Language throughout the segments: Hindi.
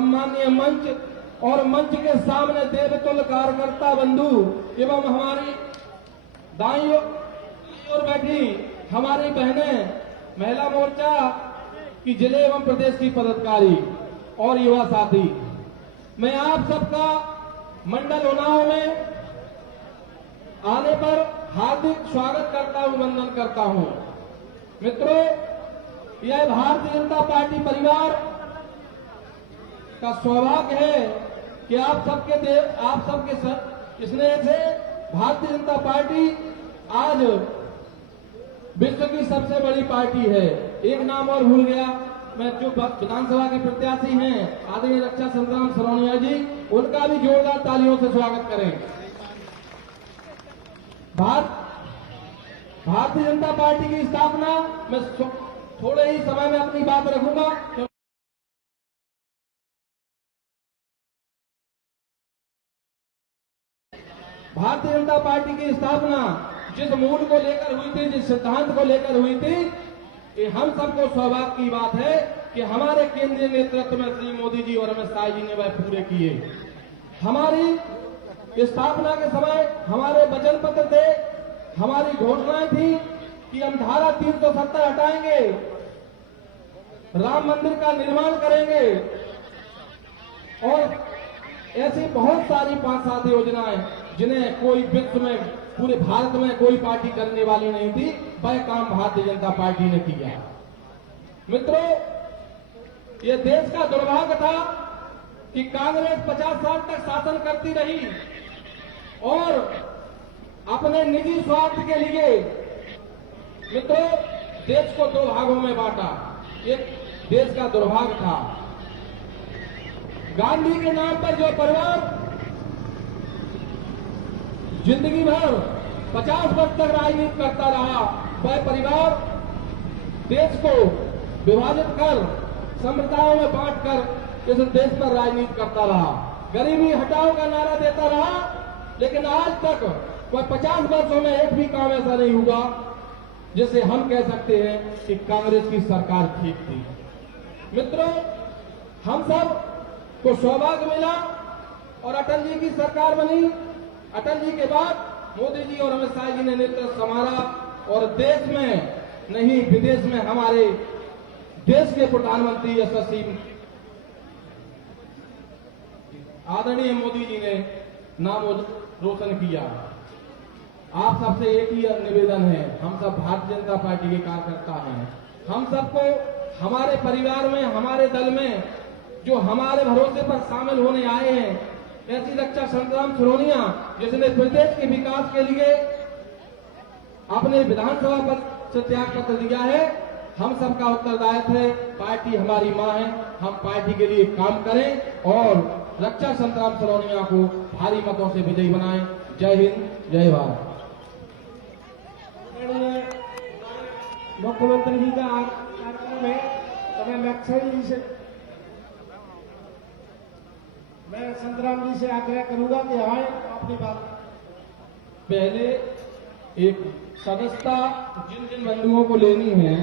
सम्मानीय मंच और मंच के सामने देवतुल्य कार्यकर्ता बंधु एवं हमारी दाईं ओर बैठी हमारी बहनें, महिला मोर्चा की जिले एवं प्रदेश की पदाधिकारी और युवा साथी, मैं आप सबका मंडल उन्नाव में आने पर हार्दिक स्वागत करता हूं, वंदन करता हूं। मित्रों, यह भारतीय जनता पार्टी परिवार का सौभाग्य है कि आप सबके स्नेह से भारतीय जनता पार्टी आज विश्व की सबसे बड़ी पार्टी है। एक नाम और भूल गया मैं, जो विधानसभा के प्रत्याशी हैं आदरणीय रक्षा संग्राम सरोनिया जी, उनका भी जोरदार तालियों से स्वागत करें। भारतीय जनता पार्टी की स्थापना मैं थोड़े ही समय में अपनी बात रखूंगा। भारतीय जनता पार्टी की स्थापना जिस मूल को लेकर हुई थी, जिस सिद्धांत को लेकर हुई थी, ये हम सबको सौभाग्य की बात है कि हमारे केंद्रीय नेतृत्व में श्री मोदी जी और अमित शाह जी ने वह पूरे किए। हमारी स्थापना के समय हमारे वचन पत्र थे, हमारी घोषणाएं थी कि हम धारा 370 हटाएंगे, राम मंदिर का निर्माण करेंगे और ऐसी बहुत सारी 5-7 योजनाएं जिन्हें कोई विश्व में, पूरे भारत में कोई पार्टी करने वाली नहीं थी, वह काम भारतीय जनता पार्टी ने किया। मित्रों, यह देश का दुर्भाग्य था कि कांग्रेस 50 साल तक शासन करती रही और अपने निजी स्वार्थ के लिए मित्रों देश को 2 भागों में बांटा। एक देश का दुर्भाग्य था। गांधी के नाम पर जो परिवार जिंदगी भर 50 वर्ष तक राजनीति करता रहा, वह परिवार देश को विभाजित कर, संप्रदायों में बांटकर इस देश पर राजनीति करता रहा। गरीबी हटाओ का नारा देता रहा, लेकिन आज तक वह 50 वर्षों में एक भी काम ऐसा नहीं हुआ जिसे हम कह सकते हैं कि कांग्रेस की सरकार ठीक थी। मित्रों, हम सब को सौभाग्य मिला और अटल जी की सरकार बनी। अटल जी के बाद मोदी जी और अमित शाह जी ने नेतृत्व संभाला और देश में नहीं विदेश में हमारे देश के प्रधानमंत्री यशस्वी आदरणीय मोदी जी ने नाम रोशन किया। आप सबसे एक ही निवेदन है, हम सब भारतीय जनता पार्टी के कार्यकर्ता हैं। हम सबको हमारे परिवार में, हमारे दल में जो हमारे भरोसे पर शामिल होने आए हैं, ऐसी रक्षा संग्राम सरोनिया जिसने प्रदेश के विकास के लिए अपने विधानसभा पद से त्याग पत्र दिया है, हम सबका उत्तरदायित्व है। पार्टी हमारी मां है, हम पार्टी के लिए काम करें और रक्षा संग्राम सरोनिया को भारी मतों से विजयी बनाएं। जय हिंद, जय भारत। मुख्यमंत्री जी का कार्यक्रम है, तो मैं लक्ष्मण जी से, मैं संतराम जी से आग्रह करूंगा कि आए अपनी बात। पहले एक सदस्यता जिन जिन बंधुओं को लेनी है,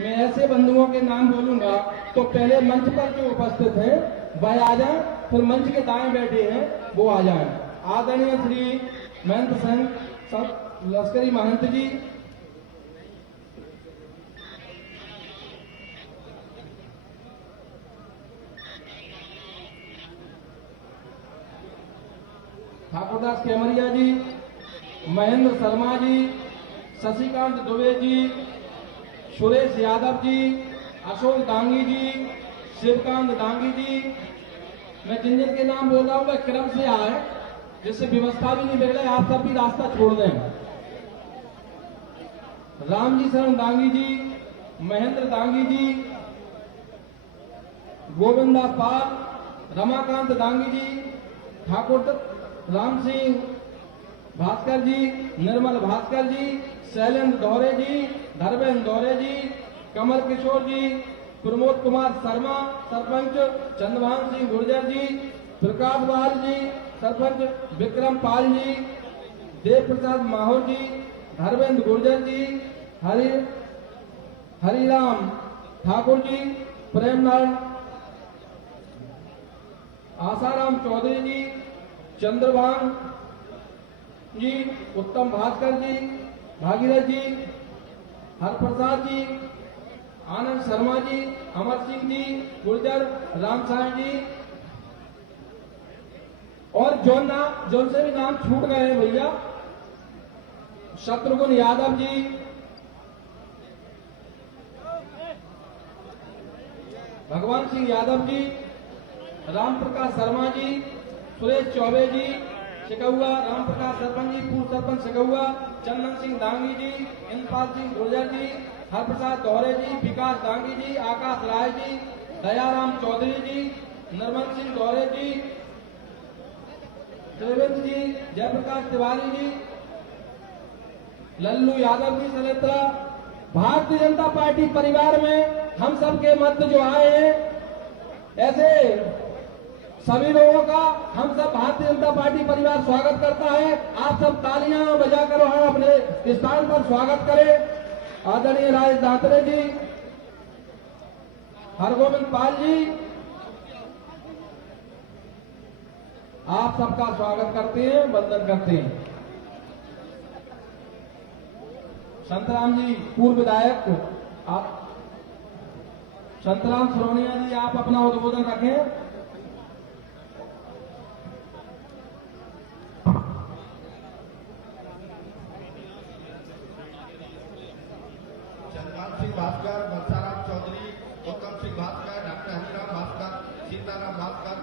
मैं ऐसे बंधुओं के नाम बोलूंगा, तो पहले मंच पर जो उपस्थित हैं वह आ जाएं, फिर मंच के दाएं बैठे हैं वो आ जाएं। आदरणीय श्री महंत सिंह लश्करी महंत जी, ठाकुरदास केमरिया जी, महेंद्र शर्मा जी, शशिकांत दुबे जी, सुरेश यादव जी, अशोक डांगी जी, शिवकांत डांगी जी, मैं जिन जिन के नाम बोल रहा हूं वह क्रम से आए, जिससे व्यवस्था भी नहीं बिगड़े, आप सब भी रास्ता छोड़ दें। रामजी शरण डांगी जी, महेंद्र डांगी जी, गोविंदा पाल, रमाकांत डांगी जी, ठाकुर राम सिंह भास्कर जी, निर्मल भास्कर जी, शैलेंद्र दौरे जी, धर्मेंद्र दौरे जी, कमल किशोर जी, प्रमोद कुमार शर्मा सरपंच, चंद्रभान सिंह गुर्जर जी, प्रकाश बाल जी सरपंच, विक्रम पाल जी, देव प्रसाद माहौर जी, धर्मेंद्र गुर्जर जी, हरिराम ठाकुर जी, प्रेमलाल आसाराम चौधरी जी, चंद्रभान जी, उत्तम भास्कर जी, भागीरथ जी, हरप्रसाद जी, आनंद शर्मा जी, अमर सिंह जी, गुर्जर, राम साहब जी, और जोन से भी नाम छूट गए हैं भैया, शत्रुघ्न यादव जी, भगवान सिंह यादव जी, राम प्रकाश शर्मा जी, सुरेश चौबे जी शिकौआ, राम प्रकाश सरपंच जी, पूर्व सरपंच शिकौआ, चंदन सिंह दांगी जी, इंद्रपाल सिंह गुर्जर जी, हरप्रसाद दौरे जी, विकास दांगी जी, आकाश राय जी, दयाराम चौधरी जी, नरमन सिंह दौरे जी, त्रिवेंद्र जी, जयप्रकाश तिवारी जी, लल्लू यादव जी सलेत्रा। भारतीय जनता पार्टी परिवार में हम सबके मध्य जो आए हैं, ऐसे सभी लोगों का हम सब भारतीय जनता पार्टी परिवार स्वागत करता है। आप सब तालियां बजाकर वहां अपने स्थान पर स्वागत करें। आदरणीय राज दांतरे जी, हरगोविंद पाल जी, आप सबका स्वागत करते हैं, वंदन करते हैं। संतराम जी, पूर्व विधायक, आप संतराम सोनिया जी, आप अपना उद्बोधन रखें। चंद्रभान सिंह भास्कर, बंसाराम चौधरी, उत्तम सिंह भास्कर, डॉक्टर हरिराम भास्कर, सीताराम भास्कर,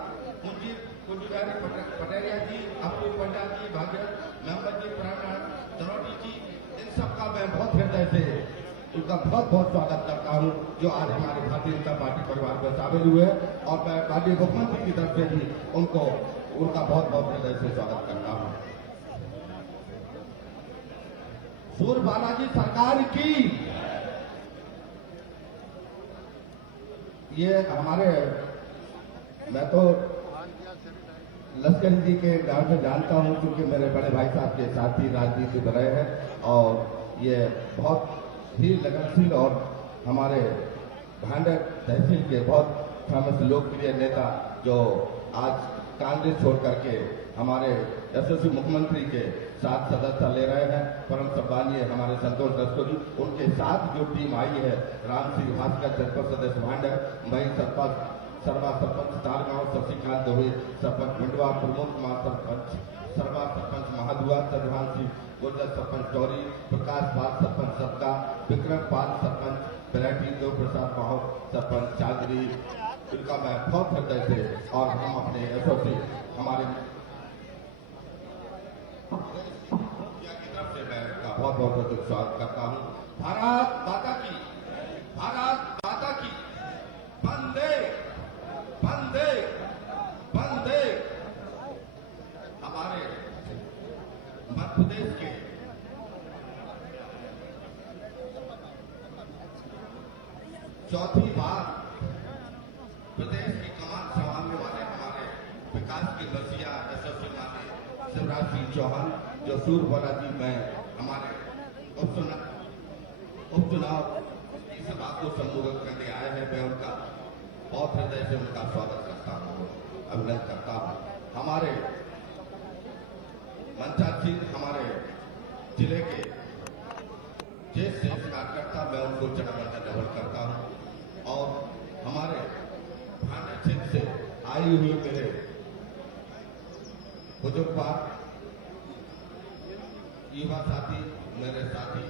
कुंजीबिहारी पटेरिया जी, अपू पंडा जी, भागीरथ मेंबर जी, प्राण धनौटी जी, इन सबका मैं बहुत हृदय से उनका बहुत बहुत स्वागत करता हूं, जो आज हमारे भारतीय जनता पार्टी परिवार में शामिल हुए हैं। और मैं माननीय मुख्यमंत्री की तरफ से भी उनका बहुत बहुत हृदय से स्वागत करता हूं। सूर्य बालाजी सरकार की ये हमारे, मैं तो लश्करी जी के नाम से जानता हूं, क्योंकि मेरे बड़े भाई साहब के साथ ही राजनीति में रहे हैं, और ये बहुत ही लगनशील और हमारे भांडर तहसील के बहुत फेमस लोकप्रिय नेता, जो आज कांग्रेस छोड़ करके हमारे यशस्वी मुख्यमंत्री के साथ सदस्यता ले रहे हैं, परम सम्मानीय हमारे संतोष लश्करी, उनके साथ जो टीम आई है, राम सिंह भास्कर जनपद सदस्य भांडर, मई सरपंच सर्वा सरपंच तारगांव, शशिकांत दुबे सरपंच मंडवा, प्रमोद कुमार सरपंच सर्वा सरपंच महादुआ, चंद्रभान सिंह गुर्जर सरपंच चौरी, प्रकाश पाल सरपंच सबका, विक्रम पाल सरपंच बेलाटी, देव प्रसाद माहौल सरपंच चांदनी, इनका मैं बहुत हृदय से और हम अपने ऐसों से हमारे की तरफ से मैं इनका बहुत बहुत स्वागत करता हूँ। भारत माता की, भारत माता की, वंदे वंदे वंदे। हमारे मध्य प्रदेश के चौथी बार प्रदेश की कमान संभालने वाले हमारे विकास के बसिया यशस्वी माननीय शिवराज सिंह चौहान, जो सूर्य बालाजी में हमारे उपचुनाव की सभा को संबोधित करने आए हैं, मैं उनका बहुत हृदय से उनका स्वागत करता हूँ, अभिनंदन करता हूँ। हमारे मंचा सिंह, हमारे जिले के ज्येष्ठ कार्यकर्ता, मैं उनको चरण करता हूँ। और हमारे भांडर क्षेत्र से आई हुई मेरे बुजुर्ग युवा साथी, मेरे साथी,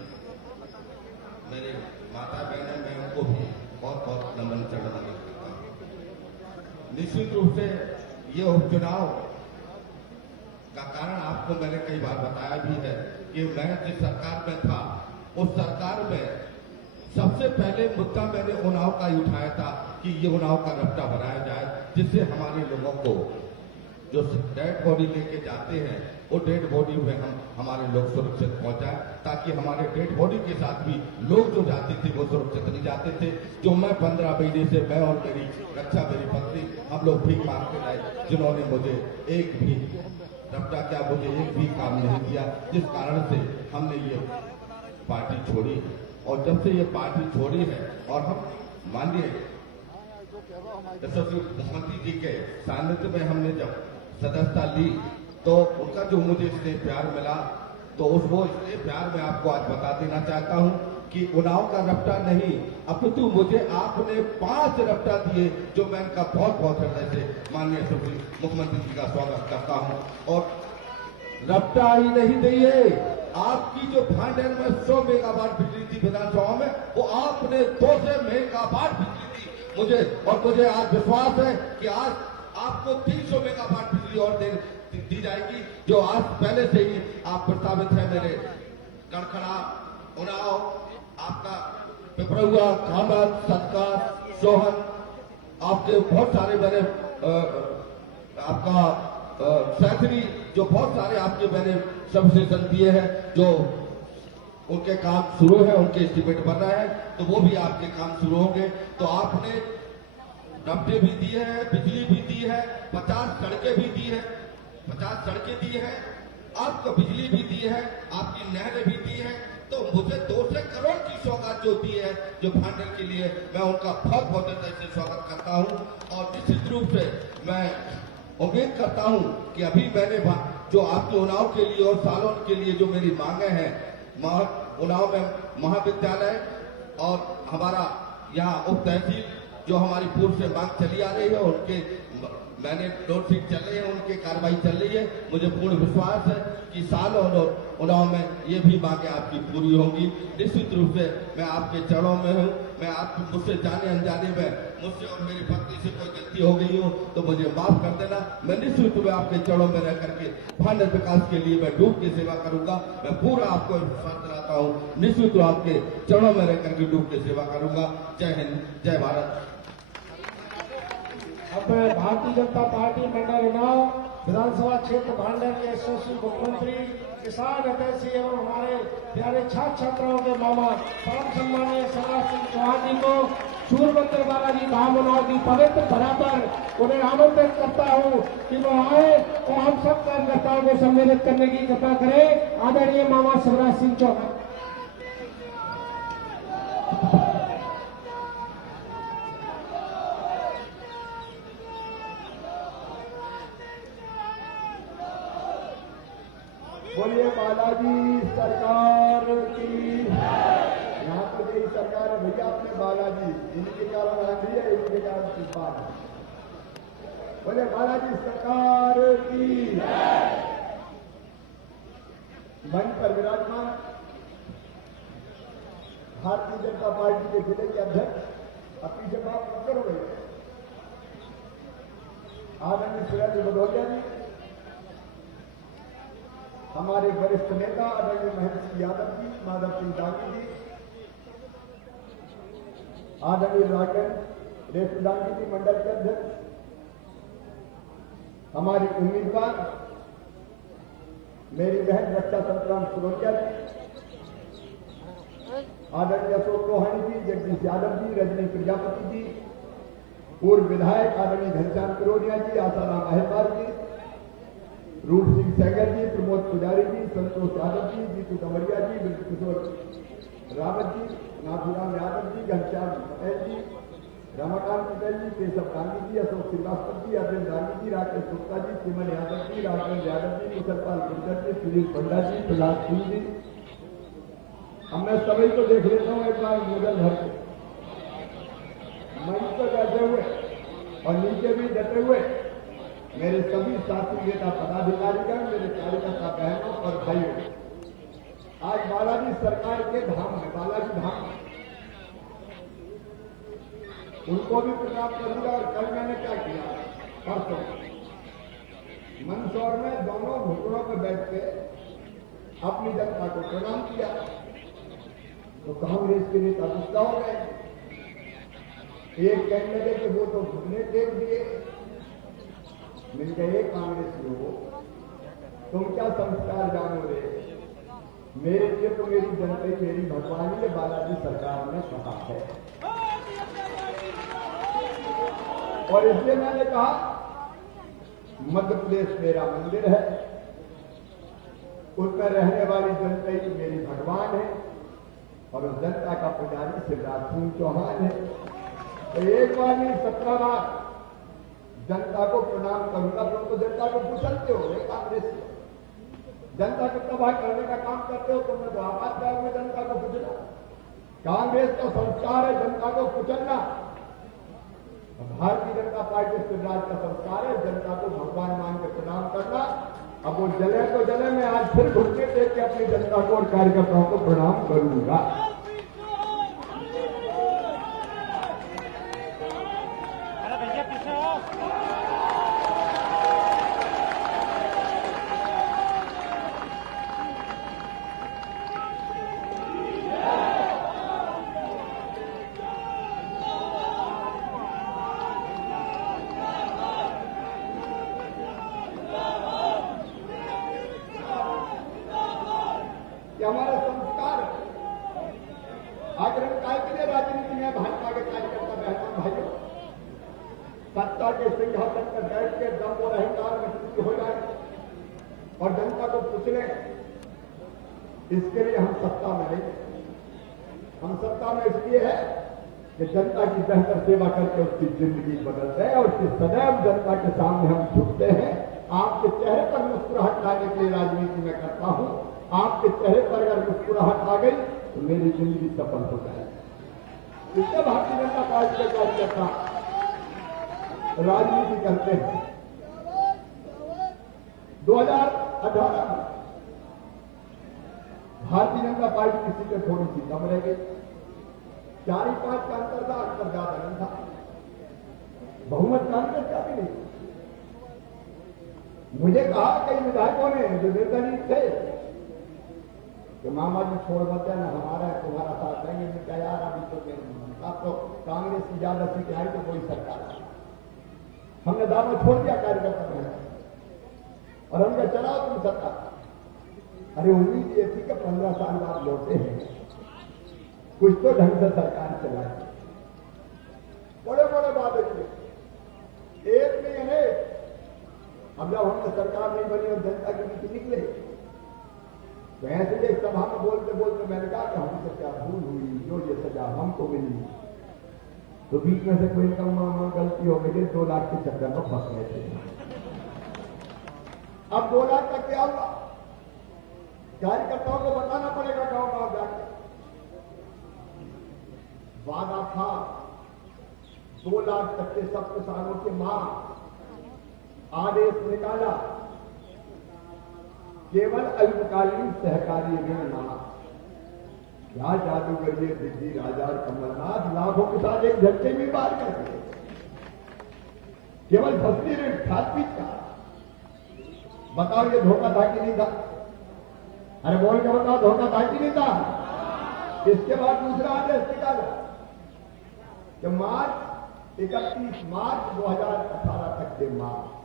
मेरे माता बहनें, मैं उनको भी बहुत बहुत नमन चरण करता हूँ। निश्चित रूप से ये उपचुनाव का कारण आपको मैंने कई बार बताया भी है कि मैं जिस सरकार में था, उस सरकार में सबसे पहले मुद्दा मैंने उन्नाव का ही उठाया था कि ये उन्नाव का रफ्ता बनाया जाए, जिससे हमारे लोगों को जो डेड बॉडी लेके जाते हैं, वो डेड बॉडी में हमारे लोग सुरक्षित पहुंचाए, ताकि हमारे डेड बॉडी के साथ भी लोग जो जाते थे वो सुरक्षित नहीं जाते थे। जो मैं 15 महीने से, मैं और मेरी रक्षा, मेरी पत्नी, हम लोग भीख मांगते रहे, जिन्होंने मुझे एक भी रफ्ता क्या, मुझे एक भी काम नहीं किया, जिस कारण से हमने ये पार्टी छोड़ी। और जब से ये पार्टी छोड़ी है और हम माननीय यशस्वी मुख्यमंत्री जी के सानिध्य में हमने जब सदस्यता ली तो उनका जो मुझे स्नेह प्यार मिला, तो वो स्नेह प्यार मैं आपको आज बता देना चाहता हूं कि उन्नाव का रपटा नहीं, अपितु मुझे आपने 5 रपटा दिए, जो मैं इनका बहुत बहुत हृदय से माननीय यशस्वी मुख्यमंत्री जी का स्वागत करता हूं। और रपटा ही नहीं दिए, आपकी जो भांडेर में 100 मेगावाट बिजली थी विधानसभा में, वो आपने 200 मेगावाट बिजली दी मुझे, और मुझे आज विश्वास है कि आज आपको 300 मेगावाट बिजली और दी जाएगी, जो आज पहले से ही आप प्रस्तावित है। मेरे कड़खड़ा, उन्नाव, आपका पिपरुआ, कामत, सतका, सोहन, आपके बहुत सारे मैंने आपका सैथरी, जो बहुत सारे आपके मैंने सबस्टेशन दिए हैं, जो उनके काम शुरू है, उनके एस्टीमेट बन रहे हैं, तो वो भी आपके काम शुरू होंगे। तो आपने रपटे भी दिए हैं, बिजली भी दी है, 50 सड़कें भी दी है, 50 सड़कें दी है, आपको बिजली भी दी है, आपकी नहरें भी दी है। तो मुझे 200 करोड़ की सौगात जो दी है, जो भांडेर के लिए, मैं उनका बहुत बहुत हृदय से स्वागत करता हूं। और निश्चित रूप से मैं उम्मीद करता हूं कि अभी मैंने जो आपके उन्नाव के लिए और सालोन के लिए जो मेरी मांगे हैं, उन्नाव में महाविद्यालय और हमारा यहाँ उप तहसील, जो हमारी पूर्व से मांग चली आ रही है, उनके मैंने नोट शीट चल रही है, उनकी कार्रवाई चल रही है। मुझे पूर्ण विश्वास है कि सालों और उन्नाव में ये भी मांगे आपकी पूरी होंगी। निश्चित रूप से मैं आपके चरणों में हूँ। मैं आपको मुझसे जाने अनजाने में, मुझसे और मेरी पत्नी से कोई गलती हो गई हो तो मुझे माफ कर देना। मैं निश्चित रूप में आपके चरणों में रह करके भांडेर विकास के लिए मैं डूब के सेवा करूंगा। मैं पूरा आपको विश्वास दिलाता हूँ, निश्चित रूप आपके चरणों में रह करके डूब के सेवा करूंगा। जय हिंद, जय भारत। अब भारतीय जनता पार्टी मंडल उन्नाव विधानसभा क्षेत्र भांडेर के यशस्वी मुख्यमंत्री, किसान हितैषी एवं हमारे प्यारे छात्र छात्राओं के मामा परम सम्मानीय शिवराज सिंह चौहान जी को सूर्यमंदिर बालाजी धाम उन्नाव की पवित्र धरा पर उन्हें आमंत्रित करता हूँ कि वो आए और हम सब कार्यकर्ताओं को सम्मिलित करने की कृपा करें। आदरणीय मामा शिवराज सिंह चौहान। बोलिए बालाजी सरकार की। यहाँ पर मेरी सरकार है भैया, अपने बालाजी, इनके कारण आंधी है, इनके कारण तूफान है। बोले बालाजी सरकार की। मंच पर विराजमान भारतीय जनता पार्टी के जिले के अध्यक्ष, अपनी से बात कर रहे हैं, आदरणीय सुरेंद्र भदौरिया जी, हमारे वरिष्ठ नेता आदरणीय महेंद्र सिंह यादव जी, माधव सिंह दांगी जी, आदरणीय राजन रेशदांगी जी मंडल के अध्यक्ष, हमारी उम्मीदवार मेरी बहन रक्षा संतराम सुरोलिया जी, आदरणीय अशोक रोहानी जी, जगदीश यादव जी, रजनी प्रजापति जी, पूर्व विधायक आदरणीय घनश्याम किरोड़िया जी, आसाराम अहिरवार जी, रूप सिंह सैगल जी, प्रमोद पुजारी जी, संतोष यादव जी, जीतू डमरिया जी, किशोर रावत जी, नाथूराम यादव जी, घनश्याम पटेल जी, रमाकांत पटेल जी, केशव गांधी जी, अशोक श्रीवास्तव जी, अरविंद रानी जी, राकेश गुप्ता जी, सिमन यादव जी, राजेंद्र यादव जी, कुशलपाल गुर्जर जी, सुनील पंडा जी, प्रहलाद सिंह जी। अब मैं सभी को देख लेता हूँ एक बार मुगल भर के मंच पर बैठे हुए और नीचे भी डटे हुए मेरे सभी साथी नेता पदाधिकारीगण, मेरे कार्यकर्ता बहनों और भाइयों, आज बालाजी सरकार के धाम है, बालाजी धाम, उनको भी प्रणाम करूंगा। और कल मैंने क्या किया, परसों मंदसौर में दोनों घुटनों पर बैठ के अपनी जनता को प्रणाम किया, तो कांग्रेस के नेता गुस्सा हो गए। एक कहने लगे कि वो तो घुटने टेक दिए। मिल गए कांग्रेस लोग, तुम क्या संस्कार जानो रे, मेरे लिए तो मेरी जनता मेरी भगवानी ने बालाजी सरकार ने कहा है। और इसलिए मैंने कहा मध्य प्रदेश मेरा मंदिर है, उसमें रहने वाली जनता ही मेरी भगवान है और उस जनता का पुजारी शिवराज सिंह चौहान है। तो एक बार नहीं 17 बार जनता को प्रणाम करूंगा। तुम तो जनता को कुचलते हो कांग्रेस को, जनता को तबाह करने का काम करते हो। तुमने तो आवाज दिया में जनता को कुचला। कांग्रेस का संस्कार है जनता को कुचलना, भारतीय जनता पार्टी शिवराज का संस्कार है जनता को भगवान मान के प्रणाम करना। अब वो जले तो जले, मैं आज फिर घुटने टेक के अपनी जनता को और कार्यकर्ताओं को प्रणाम करूंगा। हमारा संस्कार आग्रह काय के लिए राजनीति में भाजपा के कार्यकर्ता बहनों भाइयों सत्ता के सिंहासन पर बैठ के दम और अहंकार में खुशी हो जाए और जनता को पूछ ले। इसके लिए हम सत्ता में नहीं, हम सत्ता में इसलिए है कि जनता की बेहतर सेवा करके उसकी जिंदगी बदलते हैं और उसकी सदैव जनता के सामने हम झुकते हैं। आपके चेहरे पर मुस्कुराहट लाने के लिए राजनीति में करता हूं। आपके चेहरे पर अगर मुस्कुराहट आ गई तो मेरी जिंदगी सफल हो जाएगी। इससे भारतीय जनता पार्टी के कार्यकर्ता राजनीति करते हैं। 2018 में भारतीय जनता पार्टी की सीटें थोड़ी सी कम रह गई, 4-5 का अंतर था, अंतर ज्यादा नहीं था। बहुमत कांग्रेस का भी नहीं। मुझे कहा कई विधायकों ने जो निर्दलीय थे कि मामा जी छोड़ मत देना, हमारा तुम्हारा साथ देंगे। मैं क्या यार अभी तो अब तो कांग्रेस की ज्यादा सीटें आई तो कोई सरकार आई। हमने दावा छोड़ दिया कार्यकर्ता में और हमने चलाओ तुम सत्ता। अरे उम्मीद ये थी कि 15 साल बाद लौटे हैं, कुछ तो ढंग से सरकार चलाए। बड़े बड़े वादे किए, एक नहीं अनेक। अब जब हमने सरकार नहीं बनी और जनता के बीच निकले तो ऐसे एक सभा में बोलते बोलते मैंने कहा कि हमसे क्या भूल हुई, जो ये सजा हमको मिली। तो बीच में से कोई कम गलती हो गई, 2 लाख के चक्कर में फंस गए थे। अब 2 लाख का क्या हुआ, कार्यकर्ताओं को बताना पड़ेगा गांव गांव जाकर। वादा था 2 लाख तक के सब किसानों की मांग, आदेश निकाला केवल अल्पकालीन सहकारी ऋण ना। क्या जादूगर ये दिल्ली राजा और कमलनाथ लाखों के साथ एक झटके में बात करते, केवल फसली ऋण खाद बीज का। बताओ ये धोखा था कि नहीं था? अरे बोल के बताओ धोखा था कि नहीं था? इसके बाद दूसरा आदेश निकाला कि 31 मार्च 2018 तक के मार्च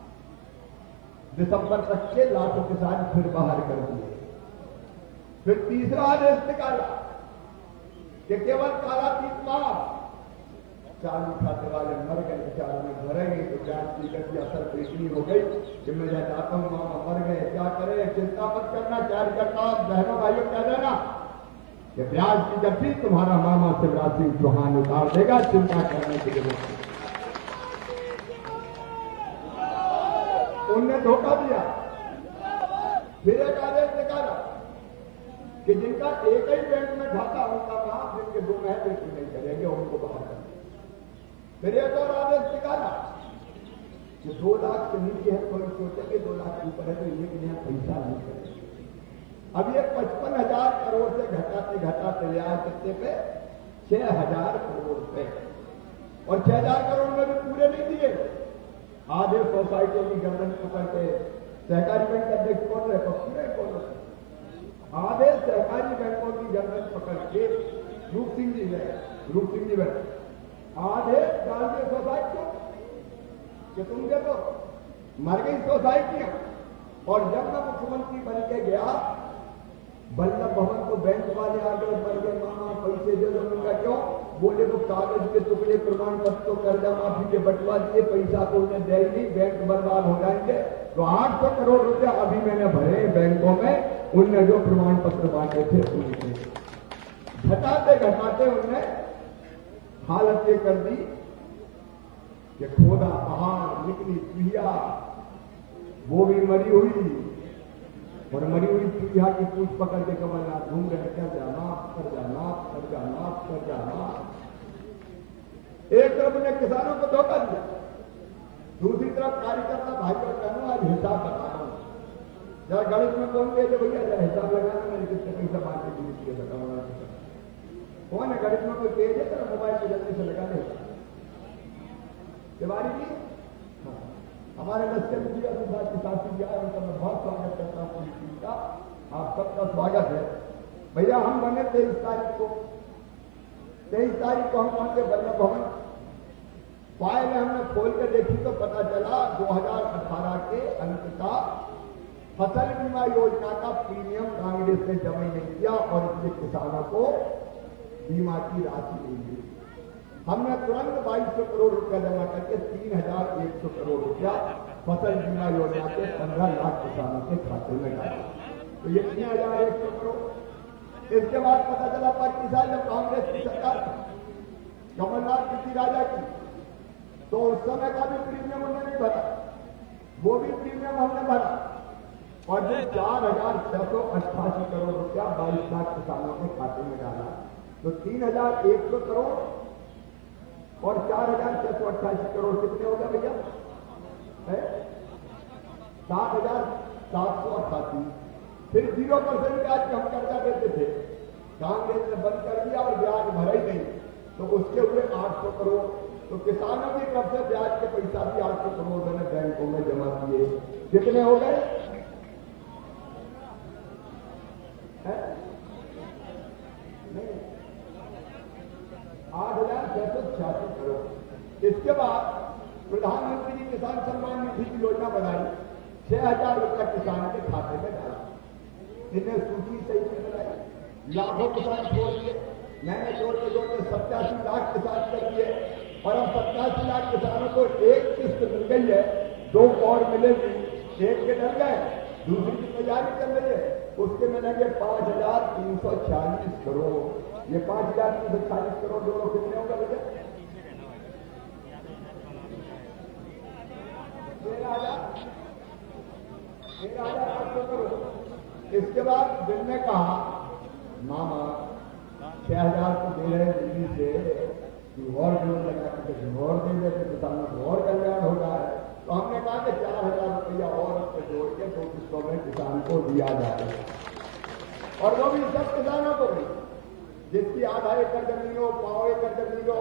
दिसंबर तक के लाखों किसान फिर बाहर कर दिए। फिर तीसरा आदेश निकाला कि केवल कालातीत माह चालू खाते वाले मर गए, बेचारे में भरेंगे तो ब्याज की दर की असर तो इतनी हो गई कि मैं चाहता हूं मामा मर गए क्या करें, चिंता मत करना। कार्यकर्ता बहनों भाइयों कह देना कि ब्याज की दर तुम्हारा मामा शिवराज सिंह चौहान उतार देगा, चिंता करने की जरूरत नहीं। उनने धोखा दिया। फिर एक आदेश निकाला कि जिनका एक ही बैंक में खाता उनका काम, जिनके 2 महीने नहीं करेंगे उनको बाहर कर। फिर एक और आदेश निकाला कि 2 लाख से नीचे है कोई सोचेंगे, 2 लाख के ऊपर है तो एक नया पैसा नहीं करेंगे। अब ये 55,000 करोड़ से घटाते घटाते ले आए कितने पे? 6,000 करोड़ पे। और 6,000 करोड़ में भी पूरे नहीं दिए। आधे सोसाइटियों की गर्दन पकड़ के सहकारी बैंक के अध्यक्ष कौन रहे? पूरे कौन रहे? आधे सहकारी बैंकों की गर्दन पकड़ के रूप सिंह जी बैठे आधे डाल दिए सोसाइटियों कि तुम देखो मर गई सोसाइटियां। और जब मैं मुख्यमंत्री बन के गया बल्लभ भवन को बैंक वाले आ गए, मर गए मामा पैसे दे दो। उनका क्यों? बोले तो कागज के टुकड़े प्रमाण पत्र तो कर्जा माफी के बंटवा दिए, पैसा तो उन्हें दे नहीं, बैंक बर्बाद हो जाएंगे। तो 800 करोड़ रुपया अभी मैंने भरे बैंकों में, उनने जो प्रमाण पत्र बांटे थे उनके घटाते घटाते उनने हालत ये कर दी कि खोदा पहाड़, निकली चूहिया, वो भी मरी हुई, और मरी हुई चूहिया की पूछ पकड़ के कमलनाथ घूम रहे, कर जा माफ, कर जा माफ, कर जा माफ, कर जा माफ। एक तरफ उन्हें किसानों को धोखा दिया, दूसरी तरफ कार्यकर्ता भाई को कहना आज हिसाब बता रहा हूं, जरा गणित में कौन गए थे भैया, जरा हिसाब लगाना, मैंने कितने पैसा मांगे दिए थे कमलनाथ। कौन है गणित में कोई तेज है, तेरा मोबाइल को जल्दी से लगा दे तिवारी जी। हाँ। हमारे लश्कर जी के साथ जी आए, उनका मैं बहुत स्वागत करता हूँ पूरी टीम का, आप सबका स्वागत है भैया। हम बने 23 तारीख को, 23 तारीख को हम पहुंचे वल्लभ भवन। फाइल हमने खोल के देखी तो पता चला 2018 के अंत का फसल बीमा योजना का प्रीमियम कांग्रेस ने जमा नहीं किया और इसलिए किसानों को बीमा की राशि नहीं दी। हमने तुरंत 2200 करोड़ रुपया जमा करके 3100 करोड़ रुपया फसल बीमा योजना के 15 लाख किसानों के खाते में डाला, तो ये 3100 करोड़। इसके बाद पता चला 25 साल जब कांग्रेस की सरकार कमलनाथ कृषि राजा की, तो उस समय का भी प्रीमियम उन्होंने नहीं भरा, वो भी प्रीमियम हमने भरा, और जो 4688 करोड़ रुपया 22 लाख किसानों के खाते में डाला, तो 3100 करोड़ और 4688 करोड़ कितने हो गए भैया? 7788। फिर 0% ब्याज पे हम कर्जा देते थे, कांग्रेस ने बंद कर दिया और ब्याज भरा ही नहीं, तो उसके हुए 800 करोड़। तो किसानों की तरफ से ब्याज के पैसा भी 800 करोड़ मैंने बैंकों में जमा किए। कितने हो गए? नहीं, 8686 करोड़। इसके बाद प्रधानमंत्री जी किसान सम्मान निधि की योजना बनाई, 6000 रुपया किसान के खाते में डाला। इन्हें सूची सही से बनाई, लाखों किसान छोड़ दिए, मैंने जोड़ते जोड़ते 87 लाख किसान कर दिए, और अब 87 लाख किसानों को एक किस्त मिल गई है, 2 और मिलेगी। एक के डर गए, दूसरी की तैयारी कर रही है, उसके मिलेंगे 5340 करोड़। ये 5340 करोड़ दोनों कितने होगा भैया? 13,800 करोड़। इसके बाद दिल ने कहा मामा 6000 को दे रहे दिल्ली से, और जोड़ लगा के और दे देते किसानों को और कल्याण हो रहा है, तो हमने कहा कि 4000 रुपया और उससे जोड़ के 2 किस्तों में किसान को दिया जाए, और वो भी सब किसानों को भी, जिसकी आधा एकड़ जमीन हो, 5 एकड़ जमीन हो,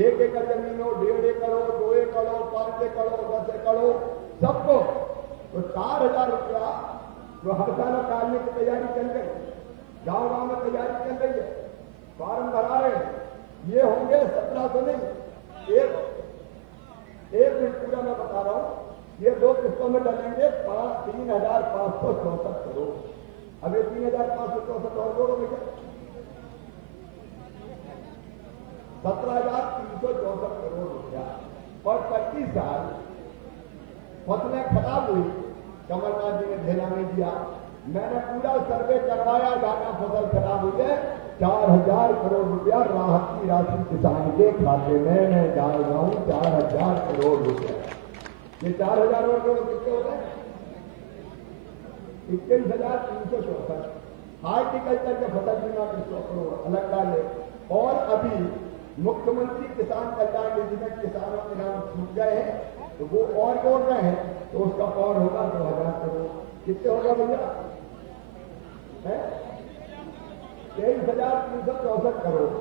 1 एकड़ जमीन हो, 1.5 एकड़ हो, 2 एकड़ हो, 5 एकड़ हो, 10 एकड़ हो, सबको। तो 4000 रुपया जो हर साल डालने की तैयारी चल गई, गांव गांव में तैयारी चल रही है, फॉर्म भरा रहे हैं, ये होंगे 1700 नहीं, एक मिनट पूरा मैं बता रहा हूं, ये 2 किस्तों में डालेंगे 3564 करोड़। अब ये 3564 और जोड़ो भैया, 17364 करोड़ रुपया। और 25 साल फसलें खराब हुई, कमलनाथ जी ने ध्यान नहीं दिया, मैंने पूरा सर्वे करवाया, जहां फसल खराब हुई है 4000 करोड़ रुपया राहत की राशि किसान के खाते में मैं डाल रहा हूं, 4000 करोड़ रुपया। ये 4000 करोड़ कितने हो गए? 21,364। हार्टिकल्चर के फसल बीमा के 100 करोड़ अलग डाले, और अभी मुख्यमंत्री किसान कल्याण निधि में किसानों के नाम छूट गए हैं, तो वो और जोड़ रहे हैं, तो उसका और होगा 2000 करोड़। कितने होगा भैया? 23,364 करोड़।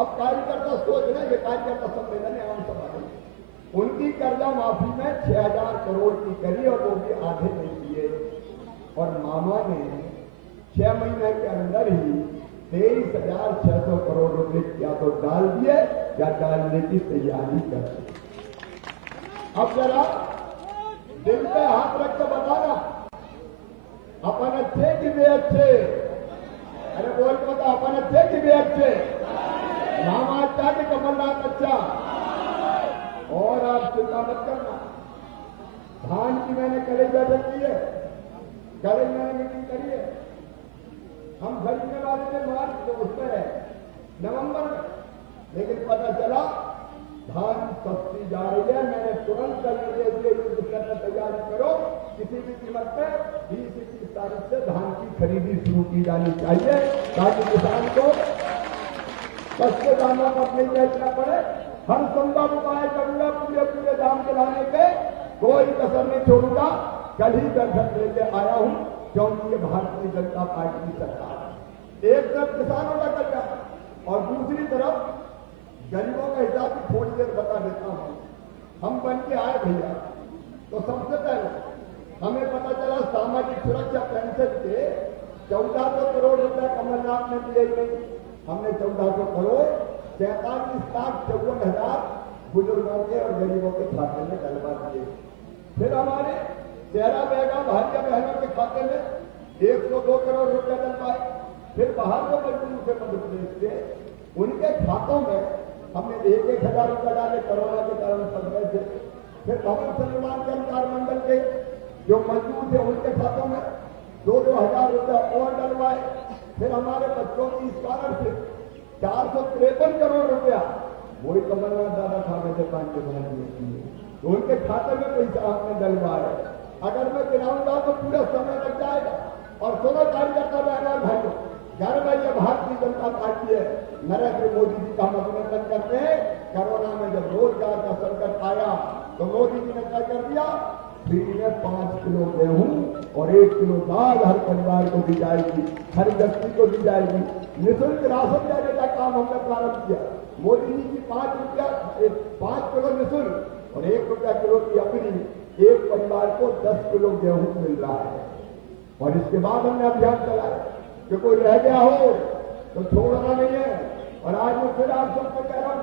अब कार्यकर्ता सोच रहे हैं, कार्यकर्ता सम्मेलन है आम सभा में, उनकी कर्जा माफी में 6000 करोड़ की करी, और वो भी आधे नहीं दिए, और मामा ने 6 महीने के अंदर ही 23,600 करोड़ रुपए या तो डाल दिए या डालने की तैयारी कर दी। अब जरा दिल पे हाथ रख के बताना, अपन अच्छे कि वे अच्छे? अरे बोल के बता, अपन अच्छे कि वे अच्छे? मामा अच्छा कि कमलनाथ अच्छा? और आप चिंता मत करना, धान की मैंने कल बैठक की है, कल मैंने मीटिंग करी है, हम खरीदने वाले थे मार्च तो उस पर है नवंबर में, लेकिन पता चला धान सस्ती जा रही है, मैंने तुरंत करने के लिए युद्ध करने तैयारी करो। किसी भी कीमत पे 20-21 तारीख से धान की खरीदी शुरू की जानी चाहिए, ताकि किसान को सस्ते दामों पर नहीं बेचना पड़े। हर संभव उपाय करूंगा पूरे दाम दिलाने के, कोई कसर नहीं छोड़ूंगा। कल ही दर्शक लेके आया हूं, क्योंकि ये भारतीय जनता पार्टी की सरकार है। एक तरफ किसानों का कल्याण और दूसरी तरफ गरीबों का हिसाब भी थोड़ी देर बता देता हूं। हम बन के आए भैया, तो सबसे पहले हमें पता चला सामाजिक सुरक्षा पेंशन के 1400 करोड़ रुपए कमलनाथ ने दिए गए। हमने 1400 करोड़ 43,54,000 बुजुर्गों के और गरीबों के खाते में डलवा दिए। फिर हमारे चेहरा बेगा भाइयों बहनों के खाते में 102 करोड़ रुपए डलवाए। फिर बाहर को मजदूर से मध्य प्रदेश के उनके खातों में हमने 1,000 रुपए डाले, कोरोना के कारण सब गए थे। फिर भवन निर्माण कर्मकार मंडल के जो मजदूर थे उनके खातों में 2-2 हजार रुपए और डलवाए। फिर हमारे बच्चों की स्कॉलरशिप 453 करोड़ रुपया, वही कमलनाथ दादा खा गए थे 5 के बाद तो उनके खाते में पैसा हमने डलवाया। अगर मैं गिनाऊंगा तो पूरा समय लग जाएगा। और 16 कार्यकर्ता बहना भाइयों, घर में ये भारतीय जनता पार्टी है, नरेंद्र मोदी जी का हम अभिनंदन करते हैं। कोरोना में जब रोजगार का संकट आया तो मोदी जी ने क्या कर दिया, फ्री में 5 किलो गेहूं और 1 किलो दाल हर परिवार को दी जाएगी, हर व्यक्ति को दी जाएगी। निःशुल्क राशन देने का काम हमने प्रारंभ किया। मोदी जी की 5 किलो निःशुल्क और 1 रुपया किलो की अपनी एक परिवार को 10 किलो गेहूं मिल रहा है। और इसके बाद हमने अभियान चलाया कि कोई रह गया हो तो छोड़ना नहीं है। और आज मैं फिर आप सबको कह रहा हूं,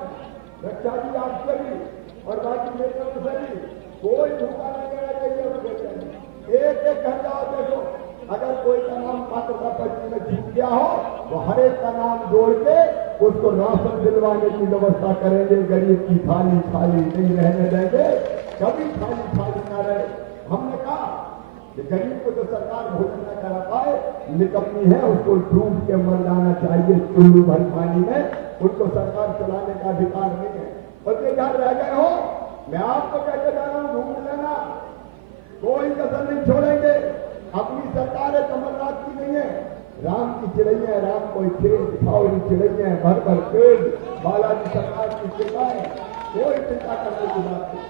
रक्षा जी आपसे भी और बाकी नेताओं से भी, कोई धोखा नहीं देना चाहिए। एक घर जाओ, देखो अगर कोई का नाम पात्रता पर्ची में छूट गया हो तो हर एक का नाम जोड़ के उसको राशन दिलवाने की व्यवस्था करेंगे। गरीब की थाली खाली नहीं रहने देंगे, कभी खाली ना रहे। हमने कहा कि गरीब को जो सरकार भोजन न करा पाए, निकम्मी है, उसको डूब के मर जाना चाहिए चुल्लू भर पानी में, उनको सरकार चलाने का अधिकार नहीं है। और ये जहां रह गए हो, मैं आपको कहते जा रहा हूं, ढूंढ लेना, कोई कसर नहीं छोड़ेंगे। अपनी सरकार है, कमलनाथ की नहीं है। राम की चिड़ैया है, राम कोई खेत खाओरी चिड़ैया है, भर भर पेड़। बालाजी सरकार की चिंता है, कोई चिंता करने की बात नहीं।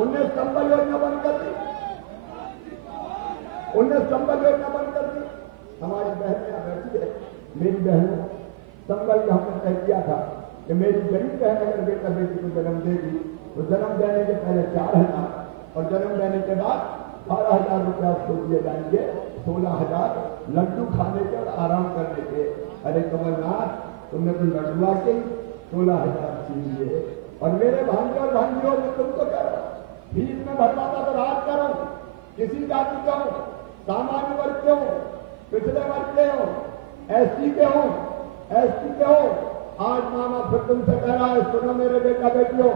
उनने संबल योजना बंद कर दी, हमारी बहनें यहाँ बैठी है, मेरी बहनों, संबल में हमने तय किया था कि मेरी गरीब बहन अगर बेटा बेटी को जन्म देगी तो जन्म देने के पहले 4,000 और जन्म देने के बाद 12,000 रुपया उसको दिए जाएंगे, 16,000 लड्डू खाने के और आराम करने के। अरे कमलनाथ, तुमने तो लड्डुआ के 16,000 छीन लिए। और मेरे भाइयों और भाइयों, मैं तुमको कह रहा हूं, फीस में भरवाता तो राज करो, किसी जाति का हो, सामान्य वर्ग के हो, पिछड़े वर्ग के हो, एसटी के हो, एसटी के हो, आज मामा फिर तुमसे कह रहा है, सुनो मेरे बेटा बेटियों,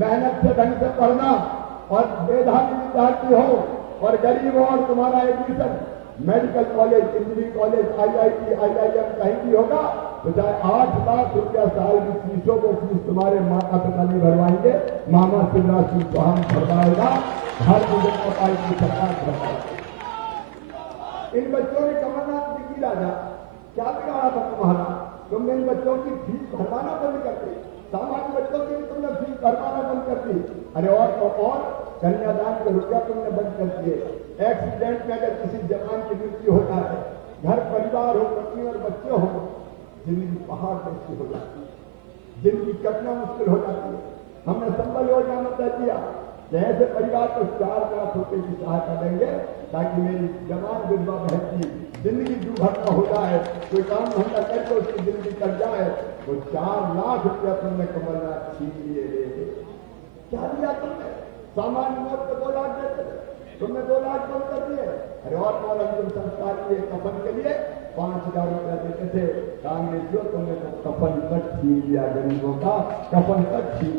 मेहनत से ढंग से पढ़ना और मेधावी विद्यार्थी हो और गरीब हो और तुम्हारा admission medical college, engineering college, IIT, IIM कहीं भी होगा तो चाहे 8 लाख रुपया साल की फीसों को फीस तुम्हारे माता पिता नहीं भरवाएंगे, मामा शिवराज सिंह चौहान भरवाएगा, भारतीय जनता पार्टी की सरकार भरवाएगी। इन बच्चों ने कमलनाथ जी की राजा क्या बिगाड़ा था तुम्हारा? तुमने इन बच्चों की फीस भरवाना बंद कर दी, सामान्य बच्चों की भी तुमने फीस भरवाना बंद कर दी। अरे और कन्यादान के रुपया तुमने बंद कर दिए। एक्सीडेंट में अगर किसी जवान की मृत्यु होता है, घर परिवार हो, पत्नी और बच्चे हो, जिंदगी पहाड़ जैसी हो जाती है, जिंदगी कटना मुश्किल हो जाती है। हमने संबल योजना में तय किया कि ऐसे परिवार को 4 लाख रुपए की सहायता देंगे ताकि मेरी जवान विधवा बहन की जिंदगी दुर्घटना हो जाए, कोई काम धंधा करके उसकी जिंदगी कट जाए, तो 4 लाख रुपया तुमने कमलनाथ छीन लिए। क्या दिया तुमने? सामान्य मौत को 2 लाख देते थे, तुमने 2 लाख कम कर दिए। अरे और अंतिम संस्कार के कफन के लिए 5,000 रुपया देते थे। कांग्रेसियों, तुमने तो कफन तक छीन लिया, गरीबों का कफन तक छीन।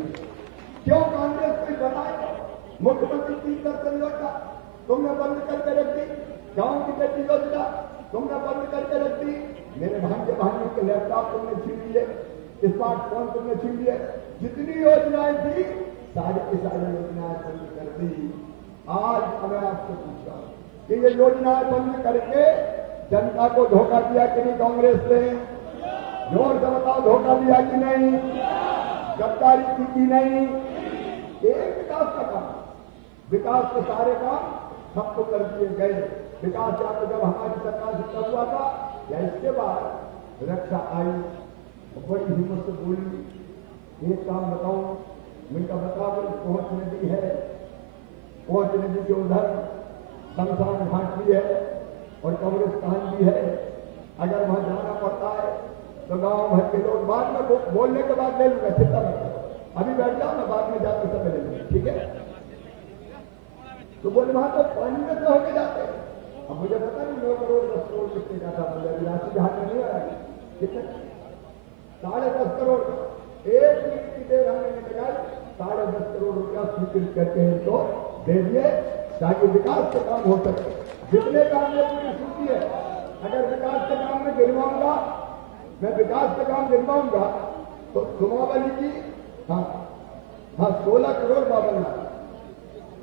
क्यों कांग्रेस कोई बनाएगा? मुख्यमंत्री 3 दर्शन योजना तुमने बंद करके रख दी, गांव की बेटी योजना तुमने बंद करके रख दी, मेरे भांजे भाइयों के लैपटॉप तुमने छीन लिए, स्मार्टफोन तुमने छीन लिए, जितनी योजनाएं थी सारी की सारी योजनाएं बंद कर दी। आज मैं आपसे पूछता हूं कि ये योजनाएं बंद करके जनता को धोखा दिया कि नहीं कांग्रेस ने? जोर से बताओ, धोखा दिया कि नहीं? गद्दारी की कि नहीं? एक विकास का काम, विकास के सारे काम सब तो कर दिए गए। विकास या तो जब हमारी सरकार से तब हुआ था या इसके बाद रक्षा आई, बड़ी हिम्मत से बोली। एक काम बताऊं, उनका बताओ, कोच नदी है, कोच नदी के उधर शमशान घाट भी है और कब्रिस्तान भी है। अगर वहां जाना पड़ता है तो गांव भर के लोग बाद में बोलने के बाद ले लूंगा, चिंता मत करो, अभी बैठ जाओ ना, बाद में जाकर सब ले लूंगा, ठीक है? तो बोले वहां तो पानी में से होके जाते। अब मुझे पता नहीं 9 करोड़ 10 करोड़ कितने का था, मतलब राशि हाथ में नहीं आया कितने, 10.5 करोड़। एक मिनट की देर हमने लगाई, 10.5 करोड़ रुपया स्वीकृत करके इनको दे दिए ताकि विकास के काम हो सके। जितने काम में पूरी सूची है, अगर विकास के काम में गिनवाऊंगा, मैं विकास के काम गिनवाऊंगा तो सुमावली की 16 करोड़ 52 लाख।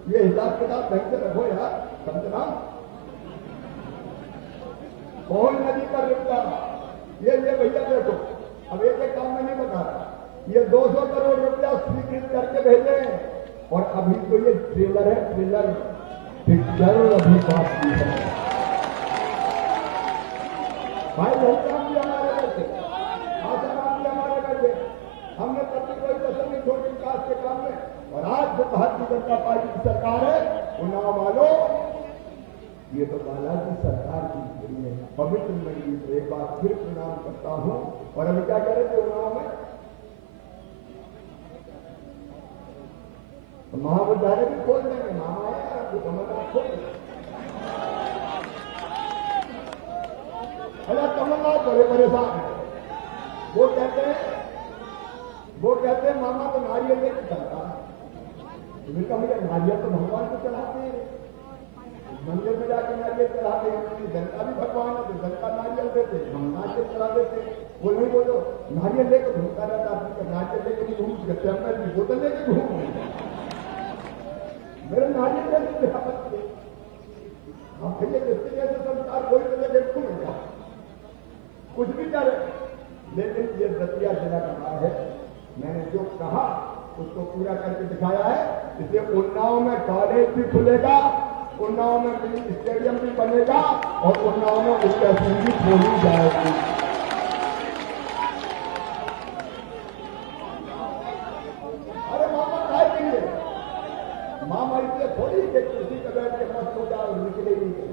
ये हिसाब किताब ढंग से रखो यार, समझना। कोल नदी पर रिश्ता, ये भैया देखो, अब एक काम में नहीं बता रहा, ये 200 करोड़ रुपया स्वीकृत करके भेजे और अभी तो ये ट्रेलर है, ट्रेलर पिक्चर अभी बाकी है। भाई बहुत काम भी हमारे करते, आसान भी हमारे करते, हमने कभी कोई पसंद नहीं छोड़ी विकास के काम में। और आज जो भारतीय जनता पार्टी की सरकार है, उन्नाव वालों, ये तो बालाजी सरकार की हुई है, पवित्र नगरी। तो एक बार फिर प्रणाम करता हूं। और अभी क्या कह रहे थे उन्नाव में? तो महाविद्यालय भी खोल देंगे, मामा आया तो कमलनाथ खोल देंगे। अरे कमलनाथ बड़े परेशान है, वो कहते हैं मामा तो नारियल लेके चलता है। तुम्हें कहा मुझे नारियल तो भगवान को चढ़ाते हैं, मंदिर में जाकर नारियल चढ़ाते हैं, जनता भी भगवान है तो जनता नारियल देते, हम नारियल चढ़ा देते। वो नहीं बोलो नारियल लेकर घूमता रहता, नारियल लेकर भी घूम चैम्बर की बोतल लेकर घूम, मेरे नारियल लेकर हम भैया जिसके जैसे संस्कार कोई तो देखो मिल कुछ भी करे। लेकिन ये दतिया जिला का बात है, मैंने जो कहा उसको पूरा करके दिखाया है। इसलिए उन्नाव में कॉलेज भी खुलेगा, उन्नाव में मिनी स्टेडियम भी बनेगा और उन्नाव में उसकी भी खोली जाएगी। अरे मामा काय के लिए? मामा इसलिए थोड़ी कि कुर्सी पर बैठ के मस्त हो जाए और निकले ही नहीं।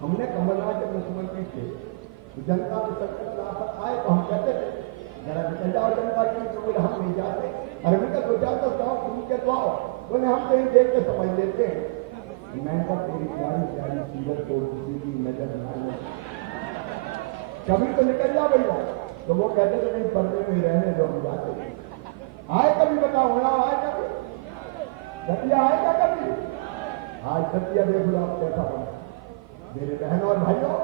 हमने कमलनाथ जब मुख्यमंत्री थे तो जनता में संकट आफत आए तो हम कहते थे जरा निकल जाओ जनता की, तो बोले हम नहीं जाते। अरे मैं 2-4 गाँव घूम के तो आओ, बोले हम कहीं देख के समझ लेते हैं। मैं कहा तेरी प्यारी सीरत को किसी की नजर ना आए, कभी तो निकल जा भैया। तो वो कहते थे नहीं, पर्दे में रहने दो, हम जाते। आए कभी बताओ, होना आए कभी? दतिया आएगा कभी? आज दतिया देख लो आप कैसा बना। मेरे बहनों और भाइयों,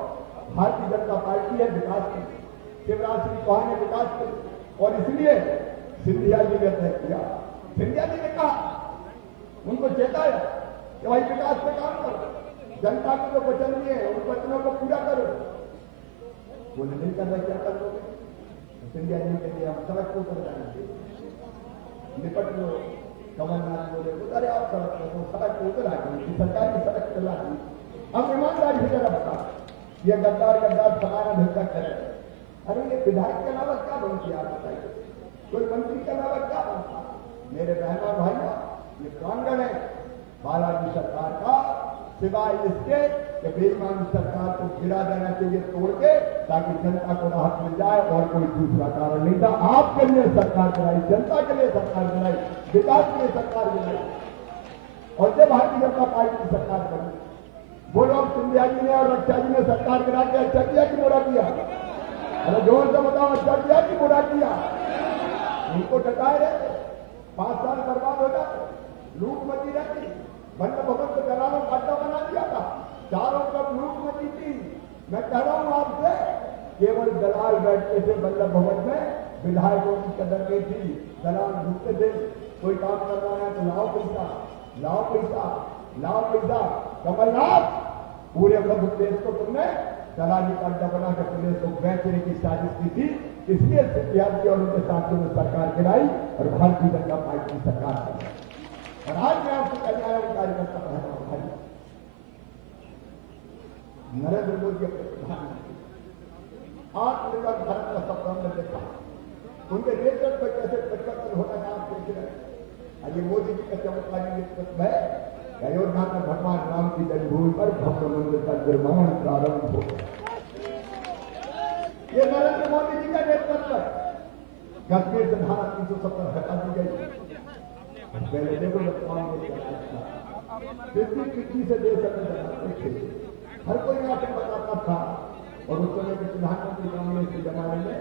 भारतीय जनता पार्टी है विकास की, शिवराज सिंह चौहान ने विकास की, और इसलिए सिंधिया जी ने तय किया। सिंधिया जी ने कहा, उनको चेताया कि भाई विकास पे काम करो, जनता को जो वचन दिए उन वचनों को पूरा करो। बोले नहीं कर रहे, क्या कर लोगे? तो सिंधिया जी के लिए हम सड़क को उतर जाएंगे, निपट लो। कमलनाथ बोले उतरे आप सड़क पर, तो सड़क को उतर आएंगे, सरकार की सड़क चला दी। हम ईमानदारी से जरा बता, ये गद्दार समाना धंधा करे। अरे ये विधायक के अलावा क्या बन किया आप बताइए? कोई मंत्री के अलावा क्या बनता? मेरे बहनों भाइयों, ये प्रांगण है बालाजी सरकार का, सिवाय इसके कि बेईमान सरकार को गिरा देना चाहिए तोड़ के, ताकि जनता को राहत मिल जाए, और कोई दूसरा कारण नहीं था। आपके लिए सरकार बनाई, जनता के लिए सरकार बनाई, विकास के लिए सरकार बनाई, और जब भारतीय जनता पार्टी की सरकार बनी, वो लोग सिंधिया जी ने और रक्षा जी ने सरकार गिरा के अच्छा किया कि बुरा किया? अरे जोर से बताओ, अच्छा किया कि बुरा किया? उनको डटाए रहते, 5 साल बर्बाद हो जाते, लूट मची रहती। वल्लभ भवन को जलानो खड्डा बना दिया था, चारों तरफ लूट मची थी। मैं कह रहा हूं आपसे, केवल दलाल बैठते थे वल्लभ भवन में, विधायकों की कदर नहीं थी, दलाल ढूंढते थे, कोई काम करना है तो लाओ पैसा, लाओ पैसा, लाओ पैसा। कमलनाथ, पूरे मध्य प्रदेश को तुमने दलाली का अड्डा बना कर प्रदेश को बेचने की साजिश की थी, इसलिए सिद्धियार्थी और उनके साथियों ने सरकार गिराई और भारतीय जनता पार्टी की सरकार बनी। और आज मैं आपसे कहने आया हूं कार्यकर्ता बहनों और भाई, नरेंद्र मोदी अपने प्रधानमंत्री, आत्मनिर्भर भारत का सपना हमने देखा, उनके नेतृत्व पर कैसे परिवर्तन होता है आप देख रहे हैं। ये मोदी जी का चमत्कारी नेतृत्व है, अयोध्या में भगवान राम की जन्मभूमि पर भव्य मंदिर का निर्माण प्रारंभ हो गया। ये नरेंद्र मोदी जी का नेतृत्व है। कश्मीर से धारा 370 हटा दी गई। पहले देखो जब पिछली से देश अपने बनाते थे, हर कोई यहाँ पे बताता था, और उस समय के प्रधानमंत्री कांग्रेस के जमाने में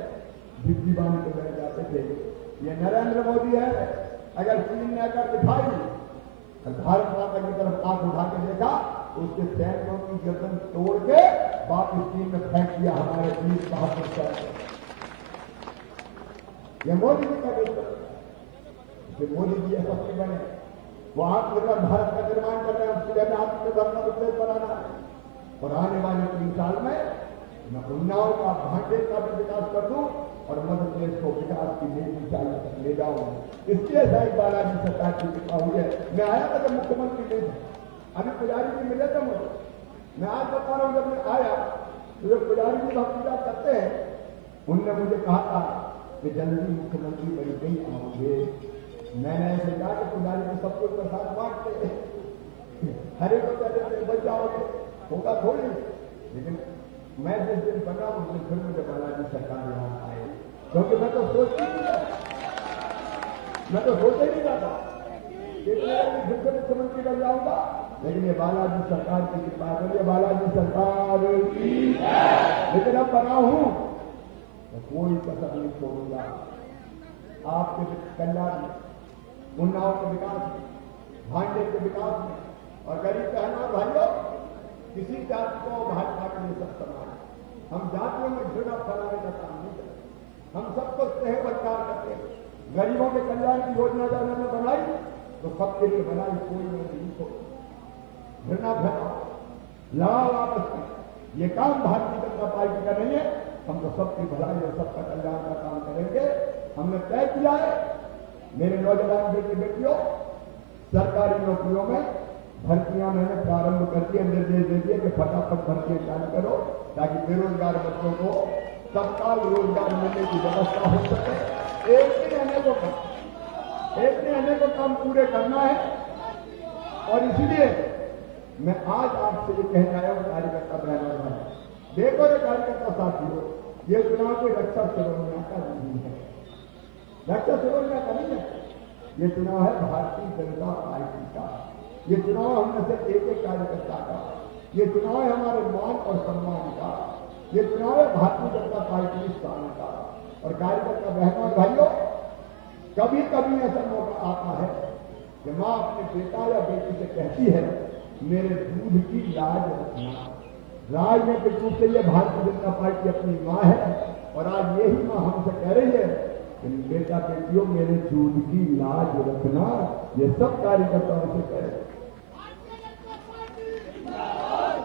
भित्ती बांध के बैठ जाते थे। ये नरेंद्र मोदी है, अगर चीन ने अगर दिखाई भारत माता की तरफ आंख उठा के देखा तो उसके सैनिकों की गर्दन तोड़ के वापिस चीन में फेंक दिया हमारे 20-72 सैनिक। ये मोदी जी का नेतृत्व, मोदी जी ऐसा बने, वो आत्मनिर्भर भारत का निर्माण कर रहे हैं, उसके लिए आत्मनिर्भर प्रदेश बनाना है। और आने वाले 3 साल में मैं उन्नाव का, भांडे का भी विकास कर दूं और मध्य प्रदेश को विकास की नई ऊंचाई तक ले जाऊं। इसलिए साहिब बालाजी सरकार की कृपा हुई है। मैं आया था जब मुख्यमंत्री नहीं था, अभी पुजारी जी मिले थे मुझे। मैं आज बता रहा हूं, जब मैं आया तो जब पुजारी जी हम पूजा करते हैं, उनने मुझे कहा था कि जल्दी मुख्यमंत्री बन गई आओगे। मैंने ऐसे कहा कि पुजारी जी सबको प्रसाद बांटते, हरे को कहते बच जाओगे, होगा थोड़ी। लेकिन मैं जिस दिन बना उस दिन फिर मुझे बालाजी सरकार यहाँ आए, क्योंकि मैं तो सोचती नहीं था, मैं तो सोच ही नहीं रहा था कि मैं फिर से मुख्यमंत्री बन जाऊंगा। लेकिन ये बालाजी सरकार की कृपा है, ये बालाजी सरकार की। लेकिन अब बना हूं तो कोई कसर नहीं छोड़ूंगा आपके कल्याण में, उन्नाव के विकास में, भांडे के विकास में। और गरीब बहनों और भाइयों, किसी जाति को भाजपा के लिए सब समान है। हम जातियों में घृणा फैलाने का काम नहीं करते, हम सबको स्नेह बचाव करते हैं। गरीबों के कल्याण की योजना जब हमने बनाई तो सबके लिए बनाई, कोई नहीं छोड़ी। घृणा फैलाओ, लड़ाओ आपस में, ये काम भारतीय जनता पार्टी का नहीं है। हम तो सबकी भलाई और सबका कल्याण का काम करेंगे। हमने तय किया है, मेरे नौजवान बेटी बेटियों, सरकारी नौकरियों में भर्तियां मैंने प्रारंभ कर दिए, निर्देश दे दिए कि फटाफट भर्तियां चालू करो, ताकि बेरोजगार बच्चों को तत्काल रोजगार मिलने की व्यवस्था हो सके। एक दिन अनेकों काम पूरे करना है। और इसलिए मैं आज आपसे ये कहना आया हूं, कार्यकर्ता बहनों भाई, देखो ये कार्यकर्ता साथियों, ये चुनाव कोई रक्षा सिरोनिया का नहीं है, रक्षा सिरोनिया का नहीं है। ये चुनाव है भारतीय जनता पार्टी का। ये चुनाव हमने से एक कार्यकर्ता का, ये चुनाव है हमारे मान और सम्मान का, ये चुनाव है भारतीय जनता पार्टी की स्थान का। और कार्यकर्ता बहनों और भाइयों, कभी कभी ऐसा मौका आता है कि मां अपने बेटा या बेटी से कहती है, मेरे दूध की लाज रखना। राजनीतिक रूप से ये भारतीय जनता पार्टी अपनी मां है, और आज यही मां हमसे कह रही है कि बेटा बेटियों मेरे दूध की लाज रखना। ये सब कार्यकर्ताओं से कह रहे हैं।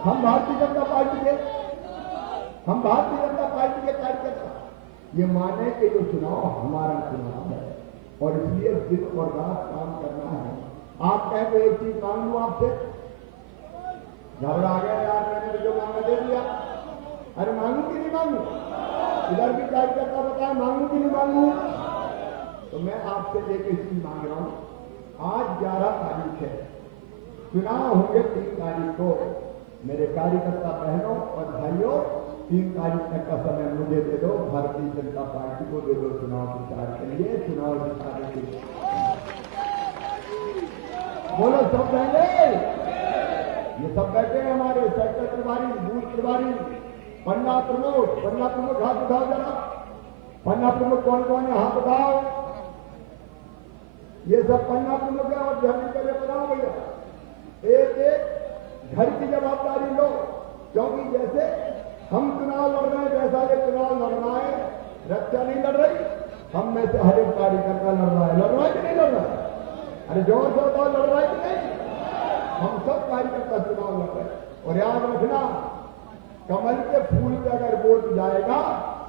हम भारतीय जनता पार्टी के कार्यकर्ता ये माने कि ये चुनाव हमारा चुनाव है, और इसलिए दिन और रात काम करना है। आप कहें तो एक चीज मांग लूं आपसे, घबरा गए यार, मैंने जो मांगा दे दिया। अरे मांगू कि नहीं मांगू? इधर भी कार्यकर्ता बताए मांगू कि नहीं मांगू? तो मैं आपसे एक चीज मांग रहा हूं। आज 11 तारीख है, चुनाव होंगे 3 तारीख को। मेरे कार्यकर्ता बहनों और भाइयों, 3 तारीख तक का समय मुझे दे दो, भारतीय जनता पार्टी को दे दो चुनाव प्रचार के लिए, चुनाव जिताने के लिए। बोलो सब रहेंगे? ये सब बैठे हैं हमारे सेक्टर प्रभारी, बूथ प्रभारी, पन्ना प्रमुख हाथ उठाओ जरा। पन्ना प्रमुख कौन कौन है हाथ उठाओ। ये सब पन्ना प्रमुख है, और जल्दी करे बनाओ भैया। एक एक घर की जवाबदारी लो, क्योंकि जैसे हम चुनाव लड़ रहे हैं वैसा ये चुनाव लड़ना है। रक्षा नहीं लड़ रही, हम में से हर एक कार्यकर्ता लड़ रहा है कि नहीं लड़ रहा है? अरे जोर से बताओ, लड़ रहा है कि नहीं? हम सब कार्यकर्ता चुनाव लड़ रहे हैं। और याद रखना, कमल के फूल पे अगर वोट जाएगा,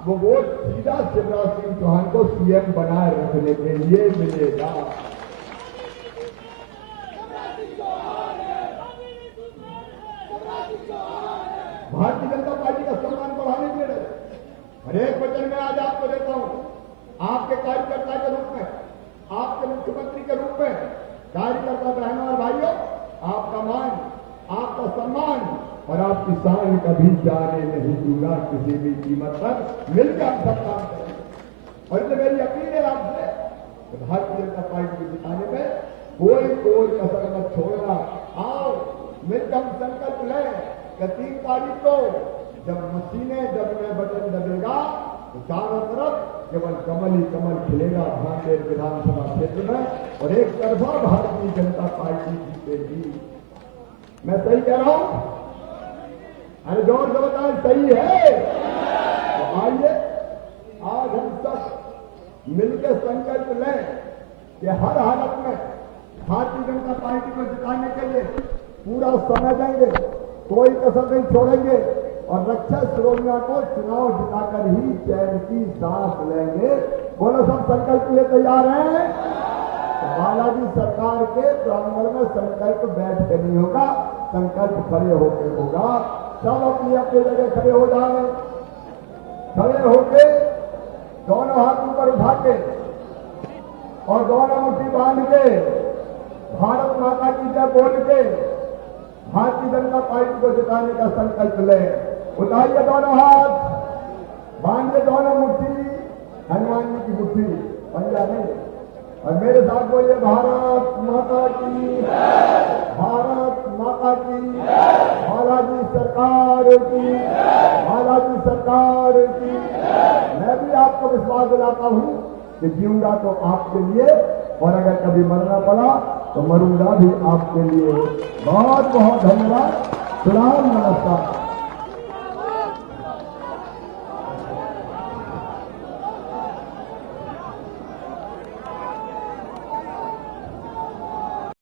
वो वोट सीधा शिवराज सिंह चौहान को सीएम बनाए रखने के लिए मिलेगा। भारतीय जनता पार्टी का सम्मान बढ़ाने के लिए हर एक वचन में आज आपको देता हूं, आपके कार्यकर्ता के रूप में, आपके मुख्यमंत्री के रूप में, कार्यकर्ता बहनों और भाइयों, आपका मान, आपका सम्मान और आपकी शान कभी जाने नहीं दूंगा किसी भी कीमत पर। मिलकर हम सब काम करेंगे। और इसलिए मेरी अपील है आपसे, भारतीय जनता पार्टी को जिताने में कोई कसर मत छोड़ना। आओ मिलकर हम संकल्प लें कि 3 तारीख को जब मशीनें दबने बटन दबेगा तो चारों तरफ केवल कमल ही कमल खिलेगा भांडेर विधानसभा क्षेत्र में, और एक तरफा भारतीय जनता पार्टी जीतेगी। मैं सही कह रहा हूं? अरे जोर से बताएं, सही है? तो आइए आज हम सब मिलकर संकल्प लें कि हर हालत में भारतीय जनता पार्टी को जिताने के लिए पूरा समय देंगे, कोई कसर नहीं छोड़ेंगे, और रक्षा श्रोणिया को चुनाव जिताकर ही चैन की सांस लेंगे। बोलो, सब संकल्प के लिए तैयार हैं? तो बालाजी सरकार के प्रांगण में संकल्प बैठ के नहीं होगा, संकल्प खड़े होकर होगा। सब अपनी अपनी जगह खड़े हो जाए, खड़े होके दोनों हाथ ऊपर उठा के और दोनों मुट्ठी बांध के भारत माता की जय बोल के भारतीय जनता पार्टी को जिताने का संकल्प लें। उठाइए दोनों हाथ, बांधिए दोनों मुट्ठी, हनुमान जी की मुट्ठी, पंजा नहीं। और मेरे साथ बोलिए, भारत माता की, भारत माता की, बालाजी सरकार की, बालाजी सरकार की। मैं भी आपको विश्वास दिलाता हूं कि जीऊंगा तो आपके लिए, और अगर कभी मरना पड़ा तो मरूंगा भी आपके लिए। बहुत बहुत धन्यवाद। सलाम, नमस्कार।